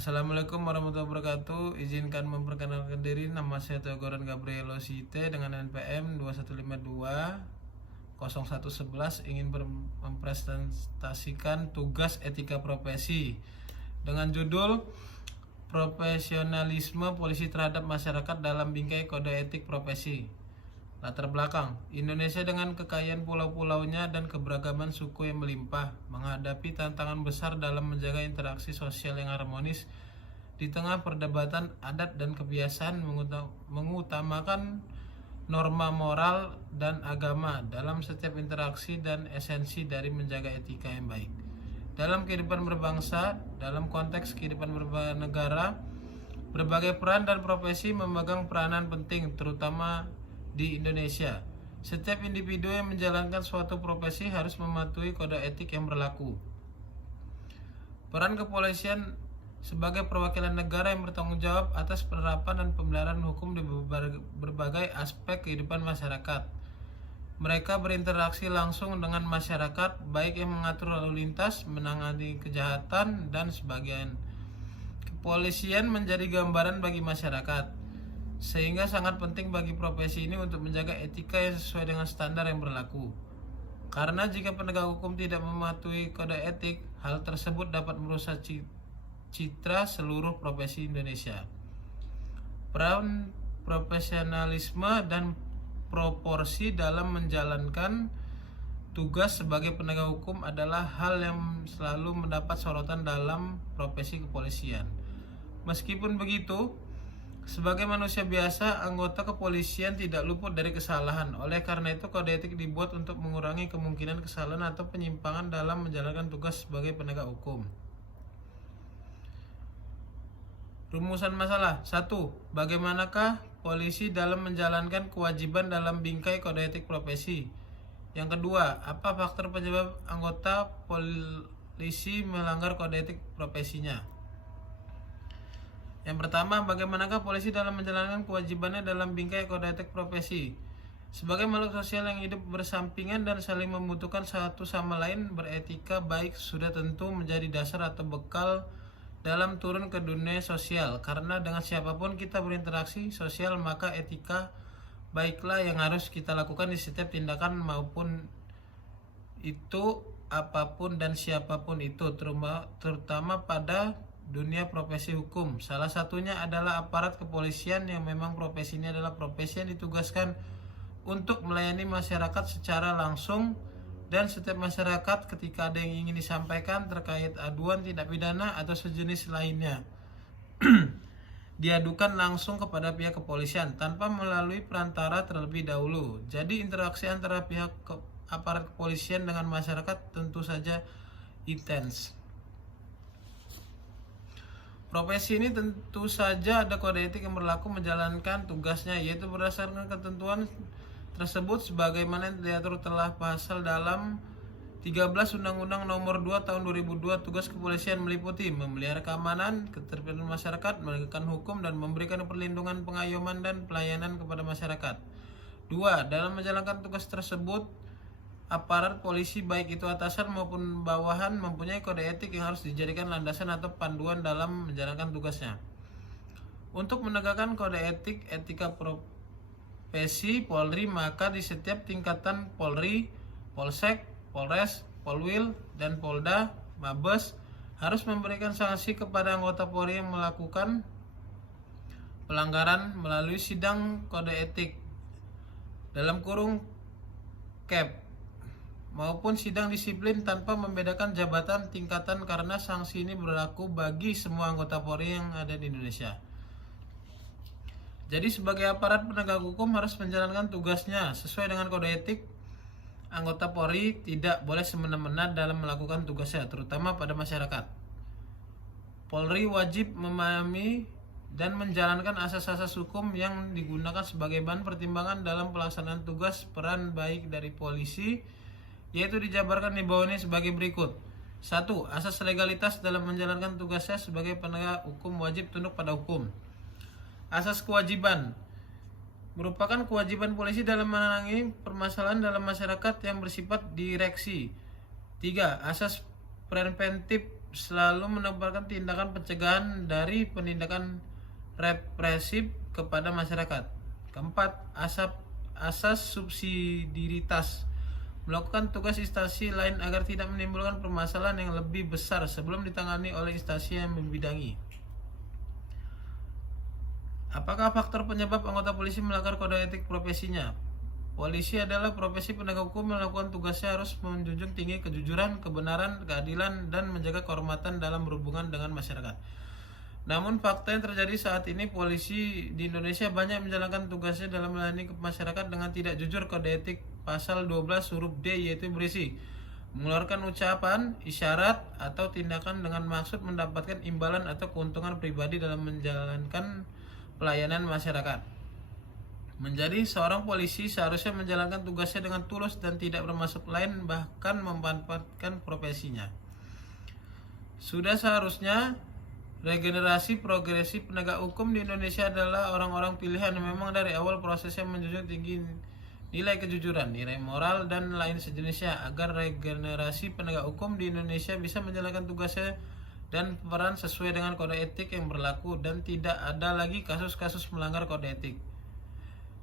Assalamualaikum warahmatullahi wabarakatuh. Izinkan memperkenalkan diri. Nama saya Teogoran Gabrielo Site dengan NPM 2152 0111 ingin mempresentasikan tugas etika profesi dengan judul Profesionalisme Polisi terhadap Masyarakat dalam Bingkai Kode Etik Profesi. Latar belakang, Indonesia dengan kekayaan pulau-pulaunya dan keberagaman suku yang melimpah menghadapi tantangan besar dalam menjaga interaksi sosial yang harmonis di tengah perdebatan adat dan kebiasaan mengutamakan norma moral dan agama dalam setiap interaksi dan esensi dari menjaga etika yang baik. Dalam kehidupan berbangsa, dalam konteks kehidupan bernegara, berbagai peran dan profesi memegang peranan penting terutama di Indonesia. Setiap individu yang menjalankan suatu profesi harus mematuhi kode etik yang berlaku. Peran kepolisian sebagai perwakilan negara yang bertanggung jawab atas penerapan dan pemeliharaan hukum di berbagai aspek kehidupan masyarakat. Mereka berinteraksi langsung dengan masyarakat, baik yang mengatur lalu lintas, menangani kejahatan, dan sebagainya. Kepolisian menjadi gambaran bagi masyarakat, sehingga sangat penting bagi profesi ini untuk menjaga etika yang sesuai dengan standar yang berlaku. Karena jika penegak hukum tidak mematuhi kode etik, hal tersebut dapat merusak citra seluruh profesi Indonesia. Peran profesionalisme dan proporsi dalam menjalankan tugas sebagai penegak hukum adalah hal yang selalu mendapat sorotan dalam profesi kepolisian. Meskipun begitu, sebagai manusia biasa, anggota kepolisian tidak luput dari kesalahan. Oleh karena itu, kode etik dibuat untuk mengurangi kemungkinan kesalahan atau penyimpangan dalam menjalankan tugas sebagai penegak hukum. Rumusan masalah 1. Bagaimanakah polisi dalam menjalankan kewajiban dalam bingkai kode etik profesi? Yang kedua, apa faktor penyebab anggota polisi melanggar kode etik profesinya? Yang pertama, bagaimanakah polisi dalam menjalankan kewajibannya dalam bingkai kode etik profesi? Sebagai makhluk sosial yang hidup bersampingan dan saling membutuhkan satu sama lain, beretika baik sudah tentu menjadi dasar atau bekal dalam turun ke dunia sosial. Karena dengan siapapun kita berinteraksi sosial, maka etika baiklah yang harus kita lakukan di setiap tindakan maupun itu apapun dan siapapun itu, terutama pada dunia profesi hukum. Salah satunya adalah aparat kepolisian yang memang profesinya adalah profesi yang ditugaskan untuk melayani masyarakat secara langsung, dan setiap masyarakat ketika ada yang ingin disampaikan terkait aduan tindak pidana atau sejenis lainnya diadukan langsung kepada pihak kepolisian tanpa melalui perantara terlebih dahulu. Jadi interaksi antara pihak aparat kepolisian dengan masyarakat tentu saja intens. Profesi ini tentu saja ada kode etik yang berlaku menjalankan tugasnya, yaitu berdasarkan ketentuan tersebut sebagaimana diatur telah pasal dalam 13 Undang-Undang Nomor 2 Tahun 2002. Tugas kepolisian meliputi memelihara keamanan, ketertiban masyarakat, menegakkan hukum, dan memberikan perlindungan, pengayoman, dan pelayanan kepada masyarakat. 2. Dalam menjalankan tugas tersebut, aparat polisi baik itu atasan maupun bawahan mempunyai kode etik yang harus dijadikan landasan atau panduan dalam menjalankan tugasnya. Untuk menegakkan kode etik etika profesi Polri, maka di setiap tingkatan Polri, Polsek, Polres, Polwil, dan Polda, Mabes harus memberikan sanksi kepada anggota Polri yang melakukan pelanggaran melalui sidang kode etik dalam kurung CAP maupun sidang disiplin tanpa membedakan jabatan tingkatan, karena sanksi ini berlaku bagi semua anggota Polri yang ada di Indonesia. Jadi sebagai aparat penegak hukum harus menjalankan tugasnya sesuai dengan kode etik. Anggota Polri tidak boleh semena-mena dalam melakukan tugasnya, terutama pada masyarakat. Polri wajib memahami dan menjalankan asas-asas hukum yang digunakan sebagai bahan pertimbangan dalam pelaksanaan tugas. Peran baik dari polisi yaitu dijabarkan di bawah ini sebagai berikut. 1. Asas legalitas dalam menjalankan tugasnya sebagai penegak hukum wajib tunduk pada hukum. Asas kewajiban merupakan kewajiban polisi dalam menangani permasalahan dalam masyarakat yang bersifat direksi. 3. Asas preventif selalu menebarkan tindakan pencegahan dari penindakan represif kepada masyarakat. Keempat, asas subsidiaritas, melakukan tugas instansi lain agar tidak menimbulkan permasalahan yang lebih besar sebelum ditangani oleh instansi yang membidangi. Apakah faktor penyebab anggota polisi melanggar kode etik profesinya? Polisi adalah profesi penegak hukum yang melakukan tugasnya harus menjunjung tinggi kejujuran, kebenaran, keadilan, dan menjaga kehormatan dalam berhubungan dengan masyarakat. Namun fakta yang terjadi saat ini, polisi di Indonesia banyak menjalankan tugasnya dalam melayani masyarakat dengan tidak jujur. Kode etik pasal 12 huruf D yaitu berisi mengeluarkan ucapan, isyarat, atau tindakan dengan maksud mendapatkan imbalan atau keuntungan pribadi dalam menjalankan pelayanan masyarakat. Menjadi seorang polisi seharusnya menjalankan tugasnya dengan tulus dan tidak bermaksud lain, bahkan memanfaatkan profesinya. Sudah seharusnya regenerasi progresif penegak hukum di Indonesia adalah orang-orang pilihan yang memang dari awal prosesnya menjunjung tinggi nilai kejujuran, nilai moral, dan lain sejenisnya agar regenerasi penegak hukum di Indonesia bisa menjalankan tugasnya dan peran sesuai dengan kode etik yang berlaku dan tidak ada lagi kasus-kasus melanggar kode etik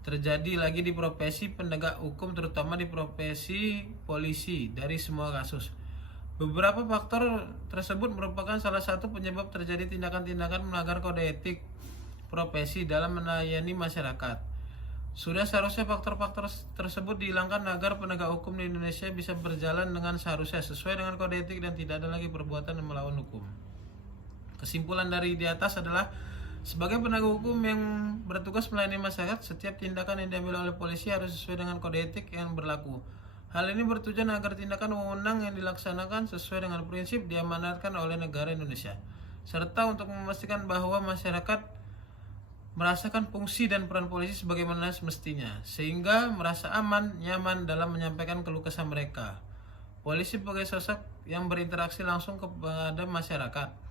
terjadi lagi di profesi penegak hukum, terutama di profesi polisi dari semua kasus. Beberapa faktor tersebut merupakan salah satu penyebab terjadi tindakan-tindakan melanggar kode etik profesi dalam melayani masyarakat. Sudah seharusnya faktor-faktor tersebut dihilangkan agar penegak hukum di Indonesia bisa berjalan dengan seharusnya sesuai dengan kode etik dan tidak ada lagi perbuatan yang melawan hukum. Kesimpulan dari di atas adalah sebagai penegak hukum yang bertugas melayani masyarakat, setiap tindakan yang diambil oleh polisi harus sesuai dengan kode etik yang berlaku. Hal ini bertujuan agar tindakan wewenang yang dilaksanakan sesuai dengan prinsip diamanatkan oleh negara Indonesia, serta untuk memastikan bahwa masyarakat merasakan fungsi dan peran polisi sebagaimana semestinya, sehingga merasa aman, nyaman dalam menyampaikan keluh kesah mereka. Polisi sebagai sosok yang berinteraksi langsung kepada masyarakat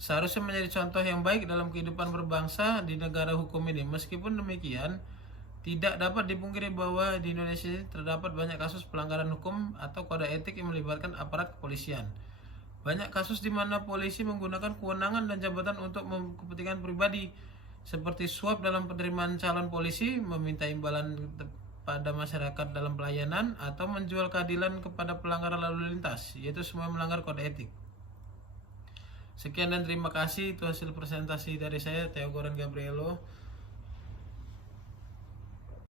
seharusnya menjadi contoh yang baik dalam kehidupan berbangsa di negara hukum ini. Meskipun demikian, tidak dapat dipungkiri bahwa di Indonesia terdapat banyak kasus pelanggaran hukum atau kode etik yang melibatkan aparat kepolisian. Banyak kasus di mana polisi menggunakan kewenangan dan jabatan untuk kepentingan pribadi, seperti suap dalam penerimaan calon polisi, meminta imbalan pada masyarakat dalam pelayanan, atau menjual keadilan kepada pelanggar lalu lintas, yaitu semua melanggar kode etik. Sekian dan terima kasih. Itu hasil presentasi dari saya, Theo Goran Gabrielo.